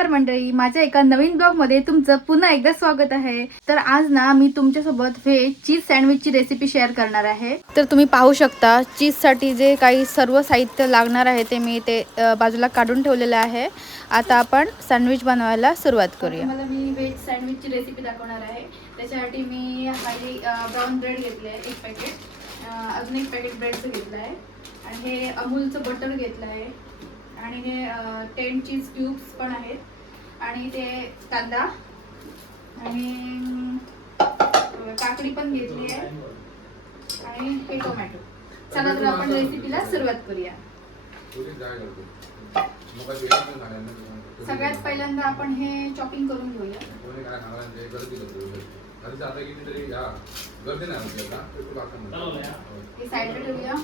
नमस्कार मंडळी, माझ्या एका नवीन ब्लॉग मध्ये तुमचं पुन्हा एकदा स्वागत आहे। तर आज ना मी तुमच्यासोबत व्हेज चीज सँडविचची रेसिपी शेअर करणार आहे। तर तुम्ही पाहू शकता चीज साठी जे काही सर्व साहित्य लागणार आहे ते मी बाजूला काढून ठेवलेलं आहे। आता आपण सँडविच बनवायला सुरुवात करूया। मला मी व्हेज सँडविचची रेसिपी दाखवणार आहे। त्याच्यासाठी मी ब्राऊन ब्रेड घेतले आहे एक पॅकेट, अजून एक पॅकेट ब्रेडचं घेतलं आहे आणि हे अमूलचं बटर घेतलं आहे आणि हे 10 चीज क्यूब्स पण आहेत आणि ते कांदा आणि काकडी पण घेतली आहे आणि हे टोमॅटो। चला तर आपण रेसिपीला सुरुवात करूया। सगळ्यात पहिल्यांदा आपण हे चॉपिंग करून घेऊया। हे साईडला ठेवूया।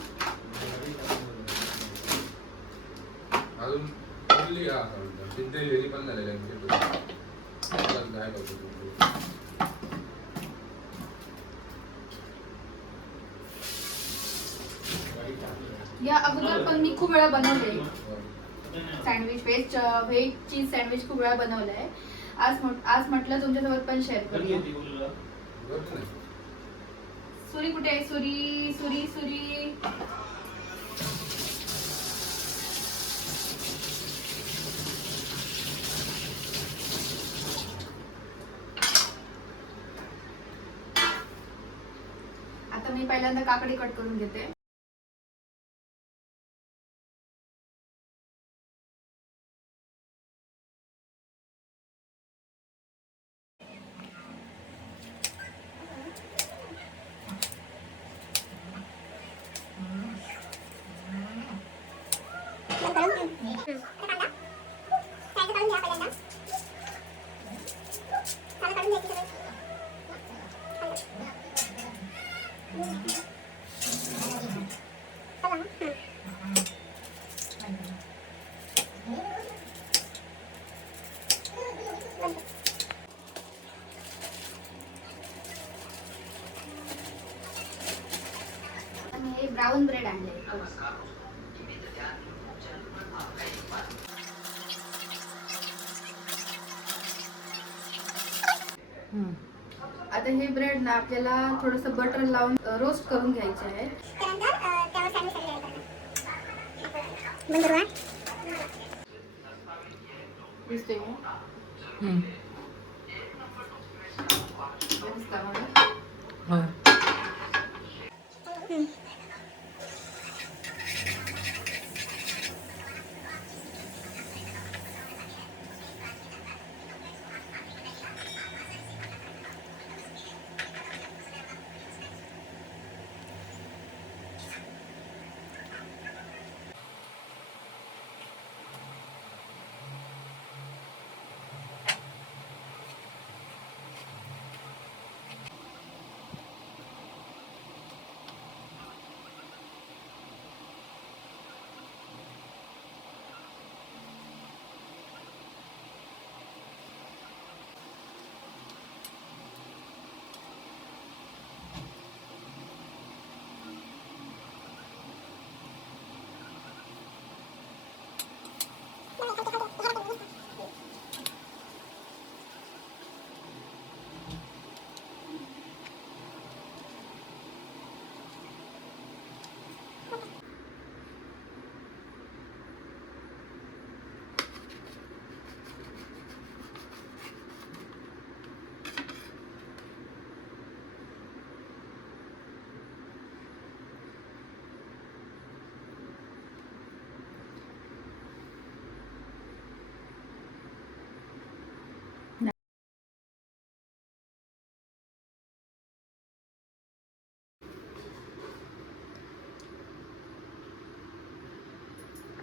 या अगोदर पण मी खूप वेळा बनवले सँडविच, व्हेज चीज सँडविच खूप वेळा बनवलंय। आज म्हटलं तुमच्यासोबत पण शेअर करूया। सुरी कुठे आहे? सुरी सुरी सुरी आता मी पहिल्यांदा काकडी कट करून घेते। हे ब्राऊन ब्रेड आणले। आता हे ब्रेड ना आपल्याला थोडंसं बटर लावून रोस्ट करून घ्यायचे आहे। दिसते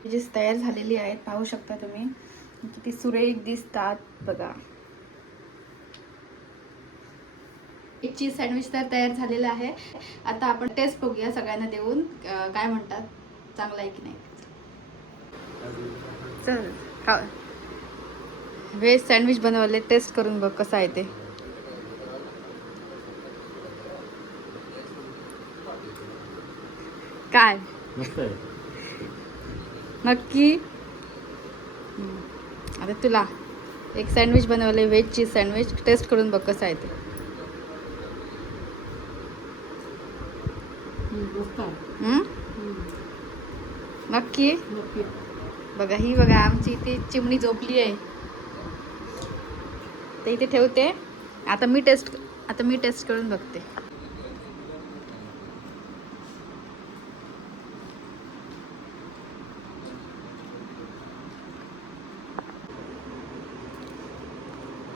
जी तयार झालेली आहेत, पाहू शकता तुम्ही किती सुरेख दिसतात बघा। एक चीज सँडविच तर तयार झालेला आहे। आता आपण टेस्ट बघूया सगळ्यांना देऊन काय म्हणतात, चांगला आहे की नाही। चल खा, व्हेज सँडविच बनवले, टेस्ट करून बघ कसं आहे ते। काय मस्त आहे नक्की? आता तुला एक सँडविच बनवले, व्हेज चीज सँडविच. टेस्ट करून बघ कसं आहे ते. नक्की बघा. ही बघा आमची इथे चिमणी झोपली आहे, ते इथे ठेवते. आता मी टेस्ट करून बघते.